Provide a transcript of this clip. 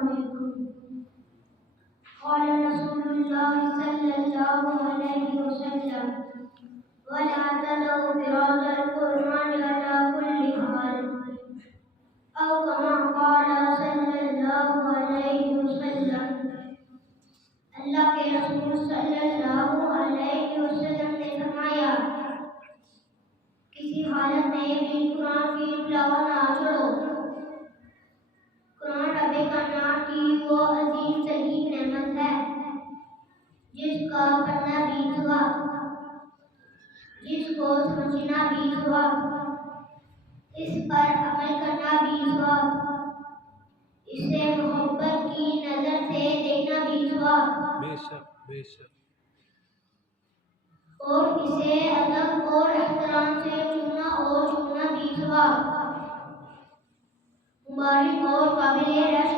علیکم۔ قال رسول اللہ صلی اللہ علیہ وسلم ولا تدعوا براءة القرآن على كل حال أو كما قال صلی اللہ علیہ وسلم۔ اللہ کے رسول صلی اللہ علیہ وسلم نے فرمایا کسی حالت میں بھی قرآن کی تلاوت نہ چھوڑو۔ قرآن رب کائنات کی وہ عظیم ترین نعمت ہے جس کا پڑھنا بھی ثواب، جس کو سمجھنا بھی ثواب، اس پر عمل کرنا بھی ثواب، اسے محبت کی نظر سے دیکھنا بھی ثواب، بے شک اور اسے ادب اور احترام سے چننا اور چھونا بھی ثواب، مبارک اور قابل رشک